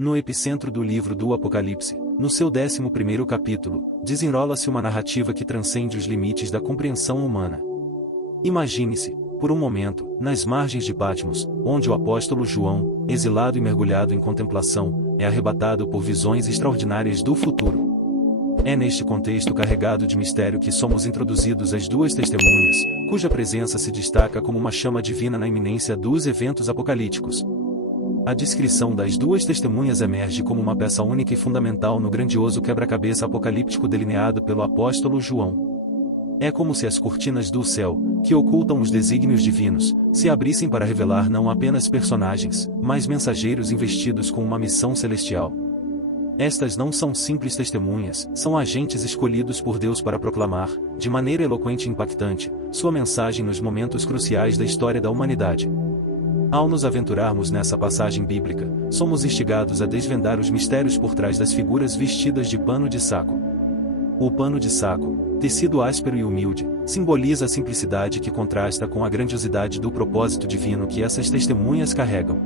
No epicentro do livro do Apocalipse, no seu 11º capítulo, desenrola-se uma narrativa que transcende os limites da compreensão humana. Imagine-se, por um momento, nas margens de Patmos, onde o apóstolo João, exilado e mergulhado em contemplação, é arrebatado por visões extraordinárias do futuro. É neste contexto carregado de mistério que somos introduzidos às duas testemunhas, cuja presença se destaca como uma chama divina na iminência dos eventos apocalípticos. A descrição das duas testemunhas emerge como uma peça única e fundamental no grandioso quebra-cabeça apocalíptico delineado pelo apóstolo João. É como se as cortinas do céu, que ocultam os desígnios divinos, se abrissem para revelar não apenas personagens, mas mensageiros investidos com uma missão celestial. Estas não são simples testemunhas, são agentes escolhidos por Deus para proclamar, de maneira eloquente e impactante, sua mensagem nos momentos cruciais da história da humanidade. Ao nos aventurarmos nessa passagem bíblica, somos instigados a desvendar os mistérios por trás das figuras vestidas de pano de saco. O pano de saco, tecido áspero e humilde, simboliza a simplicidade que contrasta com a grandiosidade do propósito divino que essas testemunhas carregam.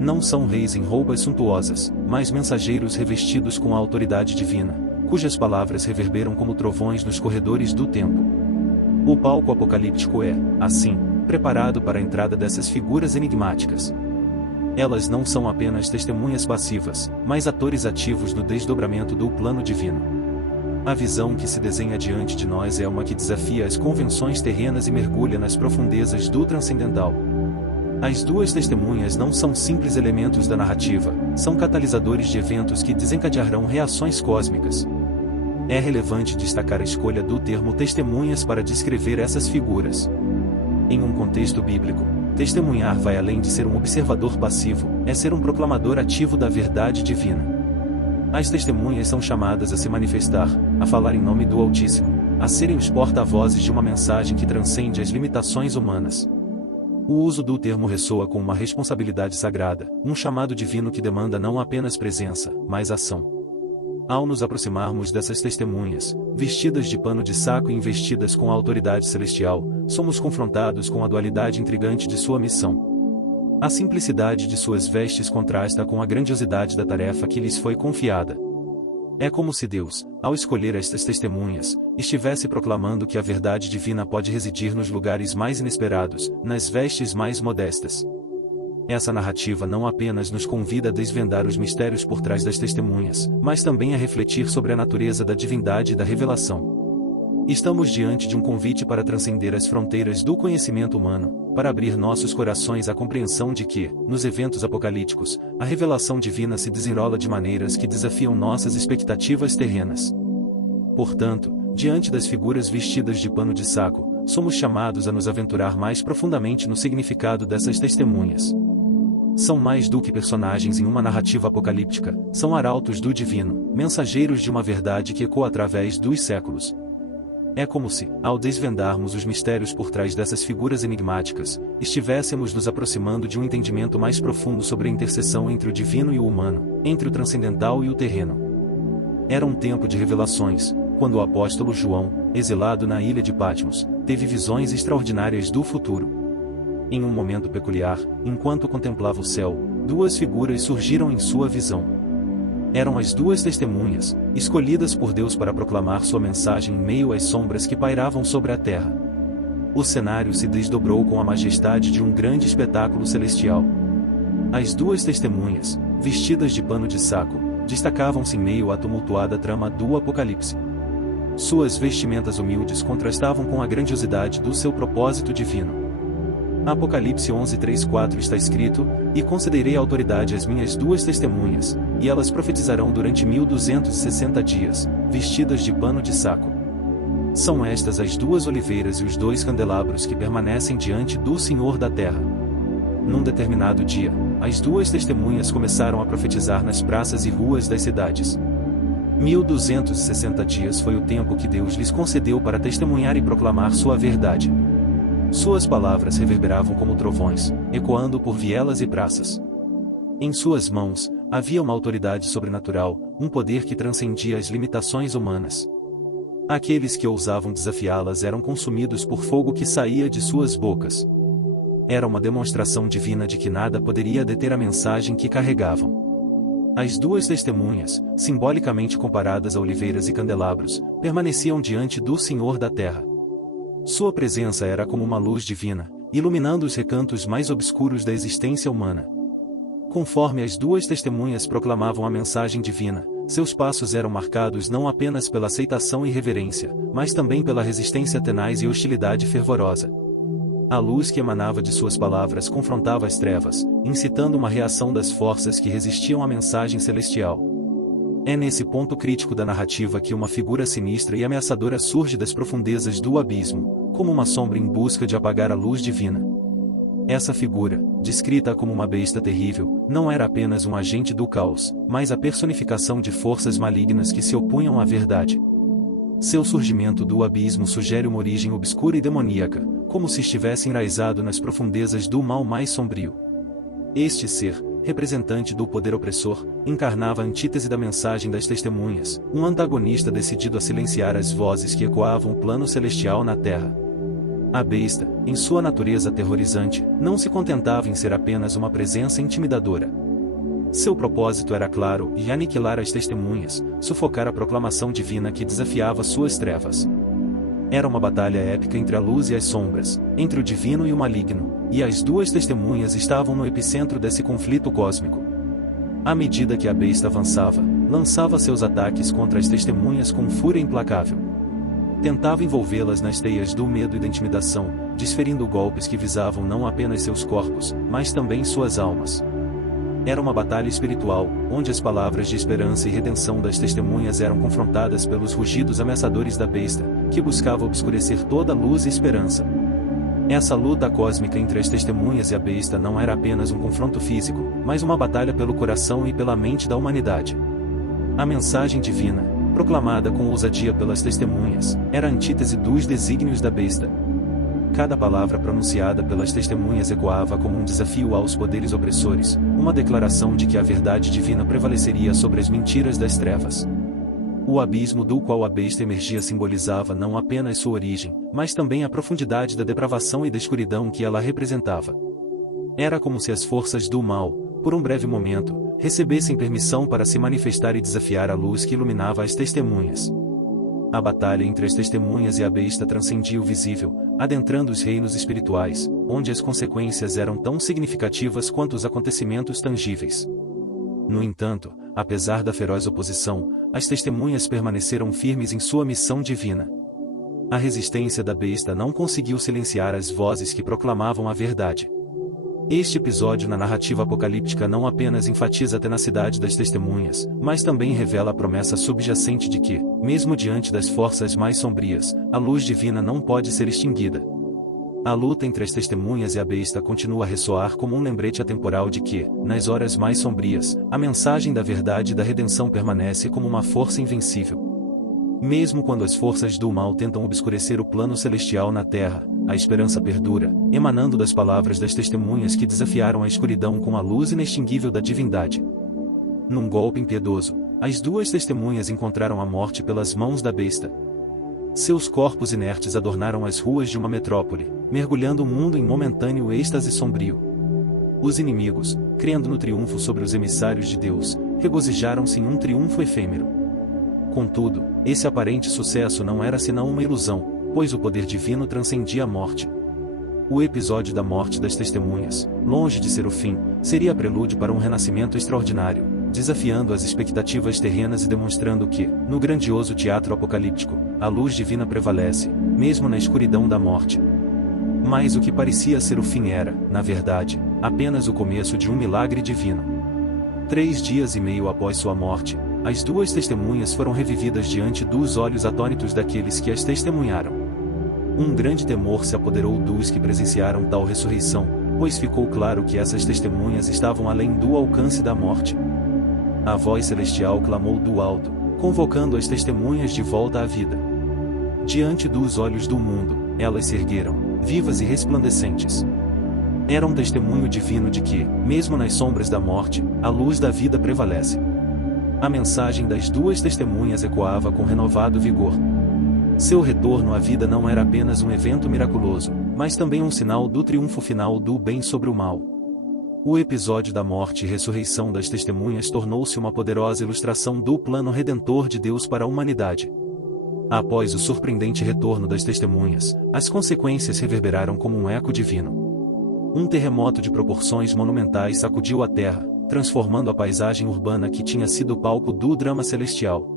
Não são reis em roupas suntuosas, mas mensageiros revestidos com a autoridade divina, cujas palavras reverberam como trovões nos corredores do tempo. O palco apocalíptico é, assim, preparado para a entrada dessas figuras enigmáticas. Elas não são apenas testemunhas passivas, mas atores ativos no desdobramento do plano divino. A visão que se desenha diante de nós é uma que desafia as convenções terrenas e mergulha nas profundezas do transcendental. As duas testemunhas não são simples elementos da narrativa, são catalisadores de eventos que desencadearão reações cósmicas. É relevante destacar a escolha do termo testemunhas para descrever essas figuras. Em um contexto bíblico, testemunhar vai além de ser um observador passivo, é ser um proclamador ativo da verdade divina. As testemunhas são chamadas a se manifestar, a falar em nome do Altíssimo, a serem os porta-vozes de uma mensagem que transcende as limitações humanas. O uso do termo ressoa com uma responsabilidade sagrada, um chamado divino que demanda não apenas presença, mas ação. Ao nos aproximarmos dessas testemunhas, vestidas de pano de saco e investidas com a autoridade celestial, somos confrontados com a dualidade intrigante de sua missão. A simplicidade de suas vestes contrasta com a grandiosidade da tarefa que lhes foi confiada. É como se Deus, ao escolher estas testemunhas, estivesse proclamando que a verdade divina pode residir nos lugares mais inesperados, nas vestes mais modestas. Essa narrativa não apenas nos convida a desvendar os mistérios por trás das testemunhas, mas também a refletir sobre a natureza da divindade e da revelação. Estamos diante de um convite para transcender as fronteiras do conhecimento humano, para abrir nossos corações à compreensão de que, nos eventos apocalípticos, a revelação divina se desenrola de maneiras que desafiam nossas expectativas terrenas. Portanto, diante das figuras vestidas de pano de saco, somos chamados a nos aventurar mais profundamente no significado dessas testemunhas. São mais do que personagens em uma narrativa apocalíptica, são arautos do divino, mensageiros de uma verdade que ecoa através dos séculos. É como se, ao desvendarmos os mistérios por trás dessas figuras enigmáticas, estivéssemos nos aproximando de um entendimento mais profundo sobre a interseção entre o divino e o humano, entre o transcendental e o terreno. Era um tempo de revelações, quando o apóstolo João, exilado na ilha de Patmos, teve visões extraordinárias do futuro. Em um momento peculiar, enquanto contemplava o céu, duas figuras surgiram em sua visão. Eram as duas testemunhas, escolhidas por Deus para proclamar sua mensagem em meio às sombras que pairavam sobre a terra. O cenário se desdobrou com a majestade de um grande espetáculo celestial. As duas testemunhas, vestidas de pano de saco, destacavam-se em meio à tumultuada trama do Apocalipse. Suas vestimentas humildes contrastavam com a grandiosidade do seu propósito divino. Apocalipse 11:3-4 está escrito: "E concederei autoridade às minhas duas testemunhas, e elas profetizarão durante 1260 dias, vestidas de pano de saco." São estas as duas oliveiras e os dois candelabros que permanecem diante do Senhor da terra. Num determinado dia, as duas testemunhas começaram a profetizar nas praças e ruas das cidades. 1260 dias foi o tempo que Deus lhes concedeu para testemunhar e proclamar sua verdade. Suas palavras reverberavam como trovões, ecoando por vielas e praças. Em suas mãos, havia uma autoridade sobrenatural, um poder que transcendia as limitações humanas. Aqueles que ousavam desafiá-las eram consumidos por fogo que saía de suas bocas. Era uma demonstração divina de que nada poderia deter a mensagem que carregavam. As duas testemunhas, simbolicamente comparadas a oliveiras e candelabros, permaneciam diante do Senhor da Terra. Sua presença era como uma luz divina, iluminando os recantos mais obscuros da existência humana. Conforme as duas testemunhas proclamavam a mensagem divina, seus passos eram marcados não apenas pela aceitação e reverência, mas também pela resistência tenaz e hostilidade fervorosa. A luz que emanava de suas palavras confrontava as trevas, incitando uma reação das forças que resistiam à mensagem celestial. É nesse ponto crítico da narrativa que uma figura sinistra e ameaçadora surge das profundezas do abismo, como uma sombra em busca de apagar a luz divina. Essa figura, descrita como uma besta terrível, não era apenas um agente do caos, mas a personificação de forças malignas que se opunham à verdade. Seu surgimento do abismo sugere uma origem obscura e demoníaca, como se estivesse enraizado nas profundezas do mal mais sombrio. Este ser, representante do poder opressor, encarnava a antítese da mensagem das testemunhas, um antagonista decidido a silenciar as vozes que ecoavam o plano celestial na Terra. A besta, em sua natureza aterrorizante, não se contentava em ser apenas uma presença intimidadora. Seu propósito era claro e aniquilar as testemunhas, sufocar a proclamação divina que desafiava suas trevas. Era uma batalha épica entre a luz e as sombras, entre o divino e o maligno, e as duas testemunhas estavam no epicentro desse conflito cósmico. À medida que a besta avançava, lançava seus ataques contra as testemunhas com fúria implacável. Tentava envolvê-las nas teias do medo e da intimidação, desferindo golpes que visavam não apenas seus corpos, mas também suas almas. Era uma batalha espiritual, onde as palavras de esperança e redenção das testemunhas eram confrontadas pelos rugidos ameaçadores da besta, que buscava obscurecer toda a luz e esperança. Essa luta cósmica entre as testemunhas e a besta não era apenas um confronto físico, mas uma batalha pelo coração e pela mente da humanidade. A mensagem divina, proclamada com ousadia pelas testemunhas, era a antítese dos desígnios da besta. Cada palavra pronunciada pelas testemunhas ecoava como um desafio aos poderes opressores, uma declaração de que a verdade divina prevaleceria sobre as mentiras das trevas. O abismo do qual a besta emergia simbolizava não apenas sua origem, mas também a profundidade da depravação e da escuridão que ela representava. Era como se as forças do mal, por um breve momento, recebessem permissão para se manifestar e desafiar a luz que iluminava as testemunhas. A batalha entre as testemunhas e a besta transcendia o visível, adentrando os reinos espirituais, onde as consequências eram tão significativas quanto os acontecimentos tangíveis. No entanto, apesar da feroz oposição, as testemunhas permaneceram firmes em sua missão divina. A resistência da besta não conseguiu silenciar as vozes que proclamavam a verdade. Este episódio na narrativa apocalíptica não apenas enfatiza a tenacidade das testemunhas, mas também revela a promessa subjacente de que, mesmo diante das forças mais sombrias, a luz divina não pode ser extinguida. A luta entre as testemunhas e a besta continua a ressoar como um lembrete atemporal de que, nas horas mais sombrias, a mensagem da verdade e da redenção permanece como uma força invencível. Mesmo quando as forças do mal tentam obscurecer o plano celestial na Terra, a esperança perdura, emanando das palavras das testemunhas que desafiaram a escuridão com a luz inextinguível da divindade. Num golpe impiedoso, as duas testemunhas encontraram a morte pelas mãos da besta. Seus corpos inertes adornaram as ruas de uma metrópole, mergulhando o mundo em momentâneo êxtase sombrio. Os inimigos, crendo no triunfo sobre os emissários de Deus, regozijaram-se em um triunfo efêmero. Contudo, esse aparente sucesso não era senão uma ilusão, pois o poder divino transcendia a morte. O episódio da morte das testemunhas, longe de ser o fim, seria prelúdio para um renascimento extraordinário, desafiando as expectativas terrenas e demonstrando que, no grandioso teatro apocalíptico, a luz divina prevalece, mesmo na escuridão da morte. Mas o que parecia ser o fim era, na verdade, apenas o começo de um milagre divino. 3 dias e meio após sua morte, as duas testemunhas foram revividas diante dos olhos atônitos daqueles que as testemunharam. Um grande temor se apoderou dos que presenciaram tal ressurreição, pois ficou claro que essas testemunhas estavam além do alcance da morte. A voz celestial clamou do alto, convocando as testemunhas de volta à vida. Diante dos olhos do mundo, elas se ergueram, vivas e resplandecentes. Era um testemunho divino de que, mesmo nas sombras da morte, a luz da vida prevalece. A mensagem das duas testemunhas ecoava com renovado vigor. Seu retorno à vida não era apenas um evento miraculoso, mas também um sinal do triunfo final do bem sobre o mal. O episódio da morte e ressurreição das testemunhas tornou-se uma poderosa ilustração do plano redentor de Deus para a humanidade. Após o surpreendente retorno das testemunhas, as consequências reverberaram como um eco divino. Um terremoto de proporções monumentais sacudiu a terra, transformando a paisagem urbana que tinha sido palco do drama celestial.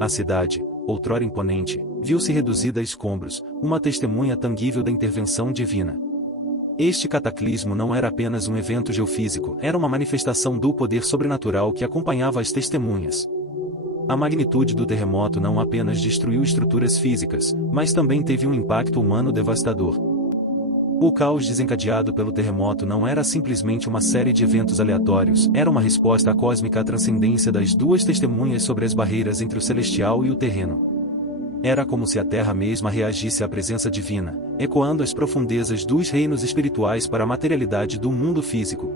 A cidade, outrora imponente, viu-se reduzida a escombros, uma testemunha tangível da intervenção divina. Este cataclismo não era apenas um evento geofísico, era uma manifestação do poder sobrenatural que acompanhava as testemunhas. A magnitude do terremoto não apenas destruiu estruturas físicas, mas também teve um impacto humano devastador. O caos desencadeado pelo terremoto não era simplesmente uma série de eventos aleatórios, era uma resposta cósmica à transcendência das duas testemunhas sobre as barreiras entre o celestial e o terreno. Era como se a terra mesma reagisse à presença divina, ecoando as profundezas dos reinos espirituais para a materialidade do mundo físico.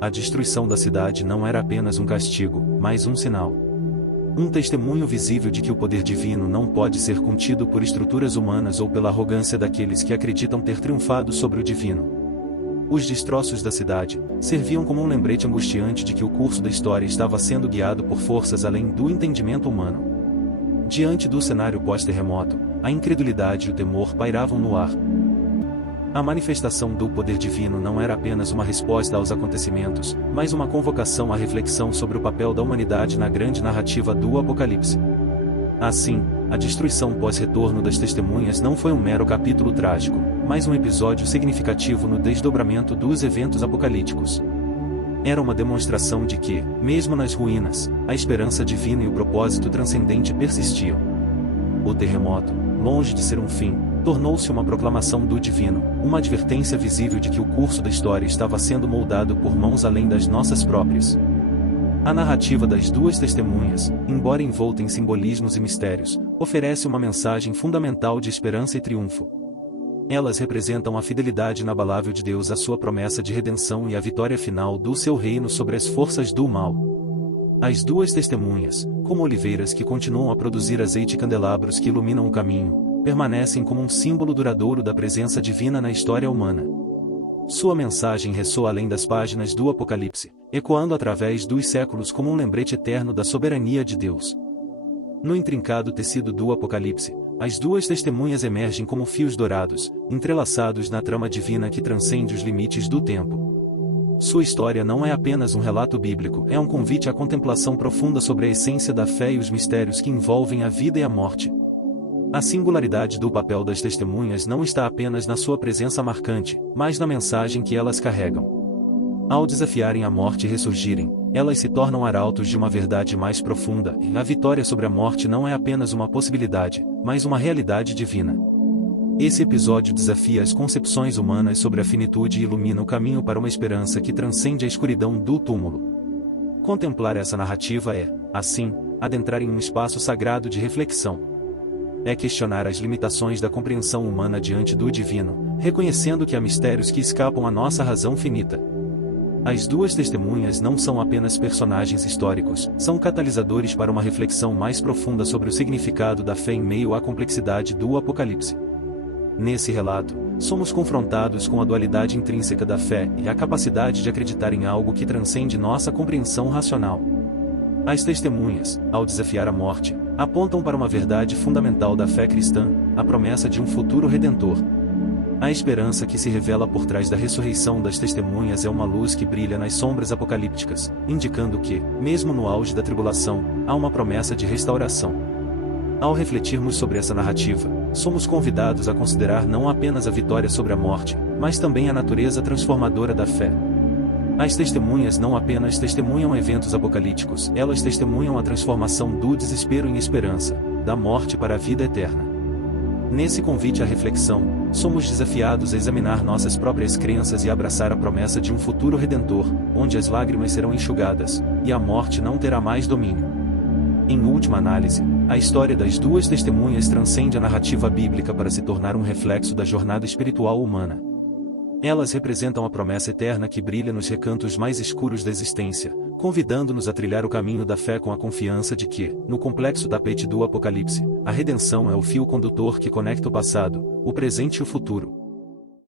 A destruição da cidade não era apenas um castigo, mas um sinal. Um testemunho visível de que o poder divino não pode ser contido por estruturas humanas ou pela arrogância daqueles que acreditam ter triunfado sobre o divino. Os destroços da cidade serviam como um lembrete angustiante de que o curso da história estava sendo guiado por forças além do entendimento humano. Diante do cenário pós-terremoto, a incredulidade e o temor pairavam no ar. A manifestação do poder divino não era apenas uma resposta aos acontecimentos, mas uma convocação à reflexão sobre o papel da humanidade na grande narrativa do Apocalipse. Assim, a destruição pós-retorno das testemunhas não foi um mero capítulo trágico, mas um episódio significativo no desdobramento dos eventos apocalípticos. Era uma demonstração de que, mesmo nas ruínas, a esperança divina e o propósito transcendente persistiam. O terremoto, longe de ser um fim, tornou-se uma proclamação do divino, uma advertência visível de que o curso da história estava sendo moldado por mãos além das nossas próprias. A narrativa das duas testemunhas, embora envolta em simbolismos e mistérios, oferece uma mensagem fundamental de esperança e triunfo. Elas representam a fidelidade inabalável de Deus à sua promessa de redenção e a vitória final do seu reino sobre as forças do mal. As duas testemunhas, como oliveiras que continuam a produzir azeite e candelabros que iluminam o caminho, permanecem como um símbolo duradouro da presença divina na história humana. Sua mensagem ressoa além das páginas do Apocalipse, ecoando através dos séculos como um lembrete eterno da soberania de Deus. No intrincado tecido do Apocalipse, as duas testemunhas emergem como fios dourados, entrelaçados na trama divina que transcende os limites do tempo. Sua história não é apenas um relato bíblico, é um convite à contemplação profunda sobre a essência da fé e os mistérios que envolvem a vida e a morte. A singularidade do papel das testemunhas não está apenas na sua presença marcante, mas na mensagem que elas carregam. Ao desafiarem a morte e ressurgirem, elas se tornam arautos de uma verdade mais profunda, e a vitória sobre a morte não é apenas uma possibilidade, mas uma realidade divina. Esse episódio desafia as concepções humanas sobre a finitude e ilumina o caminho para uma esperança que transcende a escuridão do túmulo. Contemplar essa narrativa é, assim, adentrar em um espaço sagrado de reflexão. É questionar as limitações da compreensão humana diante do divino, reconhecendo que há mistérios que escapam à nossa razão finita. As duas testemunhas não são apenas personagens históricos, são catalisadores para uma reflexão mais profunda sobre o significado da fé em meio à complexidade do Apocalipse. Nesse relato, somos confrontados com a dualidade intrínseca da fé e a capacidade de acreditar em algo que transcende nossa compreensão racional. As testemunhas, ao desafiar a morte, apontam para uma verdade fundamental da fé cristã, a promessa de um futuro redentor. A esperança que se revela por trás da ressurreição das testemunhas é uma luz que brilha nas sombras apocalípticas, indicando que, mesmo no auge da tribulação, há uma promessa de restauração. Ao refletirmos sobre essa narrativa, somos convidados a considerar não apenas a vitória sobre a morte, mas também a natureza transformadora da fé. As testemunhas não apenas testemunham eventos apocalípticos, elas testemunham a transformação do desespero em esperança, da morte para a vida eterna. Nesse convite à reflexão, somos desafiados a examinar nossas próprias crenças e abraçar a promessa de um futuro redentor, onde as lágrimas serão enxugadas, e a morte não terá mais domínio. Em última análise, a história das duas testemunhas transcende a narrativa bíblica para se tornar um reflexo da jornada espiritual humana. Elas representam a promessa eterna que brilha nos recantos mais escuros da existência, convidando-nos a trilhar o caminho da fé com a confiança de que, no complexo tapete do Apocalipse, a redenção é o fio condutor que conecta o passado, o presente e o futuro.